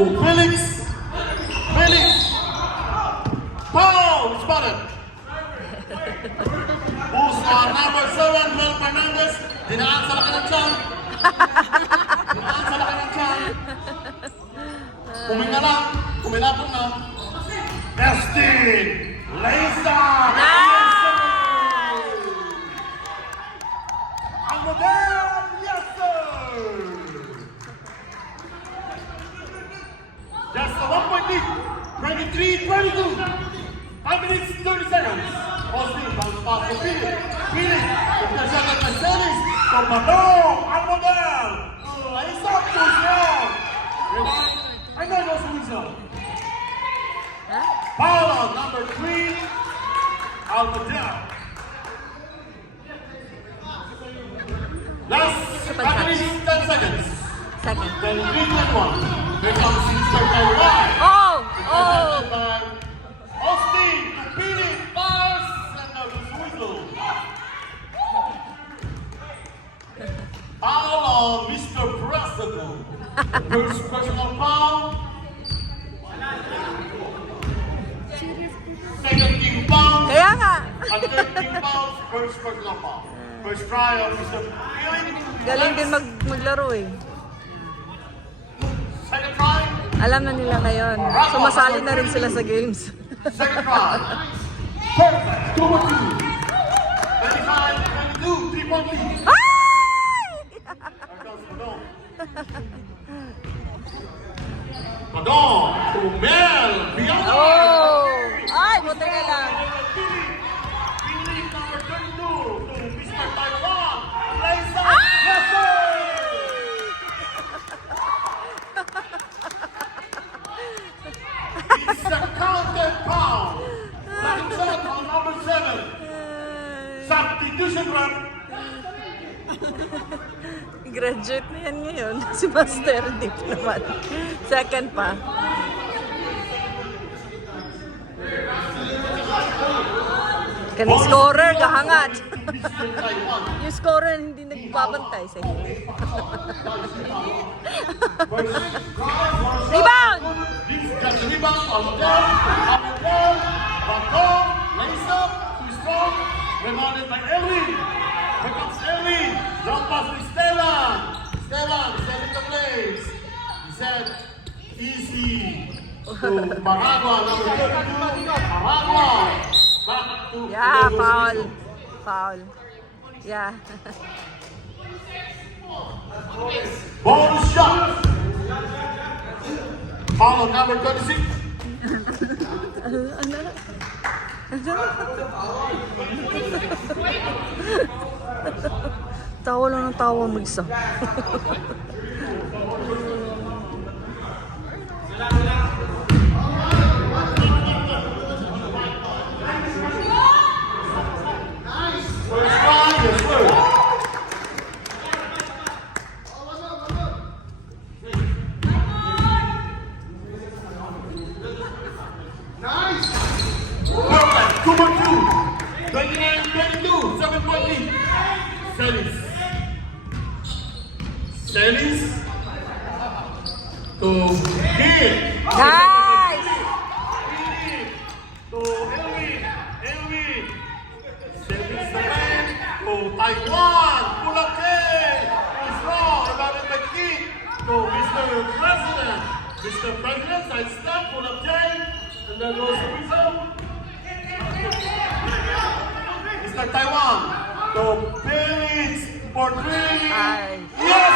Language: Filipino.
Felix! Felix! Foul! Spotted! Number 7, Mel Fernandez. Dinaan sa laki ng tiyan. Dinaan sa laki ng tiyan. Kuminga lang. Kuminapon na. Destin! Lisa! Ang model! Yes, sir! Just a 1-point lead. 23-22. 5 minutes, 30 seconds. Austin, bounce pass to Philip. Philip, intercepted by Celis. Salvador, ang model. Lisa, too strong. I know those Lisa. Foul on number 3, Almadel. Last 5 minutes, 10 seconds. Second. Then 3-1. Here comes Mr. Taiwan. Oh! Intercepted by Austin, Philip, pass, and a whistle. Foul on Mr. President. First personal foul. Second team foul. Kaya nga. And third team foul. First personal foul. First try of Mr. Philip. Galing din maglaro eh. Second try. Alam na nila ngayon. Sumasali na rin sila sa games. Second try. Perfect. 2-2. 25-22. 3-point lead. Ay! Here comes Padong. Padong to Mel. Bianca. Oh! Ay, buti ka lang. Philip number 32 to Mr. Taiwan. Lisa. Ay! Yes, sir! It's a counted foul. Second shot on number 7. Substitution run. Graduate na yan ngayon. Si Master Deep naman. Second pa. Kani scorer, gahangat. Mr. Taiwan. Yung scorer hindi nagbabantay sa inyo. Rebound! This got the rebound on the ball. Batong, lace up, too strong. Rebounded by Elwin. Here comes Elwin. Drop pass to Stellan. Stellan setting the place. He said, easy to Maragua. Number 32. Maragua. Back to Yeah, Lagos foul. Rizzo. Foul. Yeah. Bonus shot. Foul on number 36. Tawa lang ng tawa mag-isa. First try, yes, sir. Perfect. 2-2. 29-22. 7-point lead. Celis. Celis. To Gil. Nice! To Elwin. Elwin. Celis naman. To Taiwan. Pulake. Strong. Rebounded by Keith. To Mr. President. Mr. President, side step. Pulake. And then goes to Rizzo. Mr. Taiwan. To Felix for 3. Ay. Yes!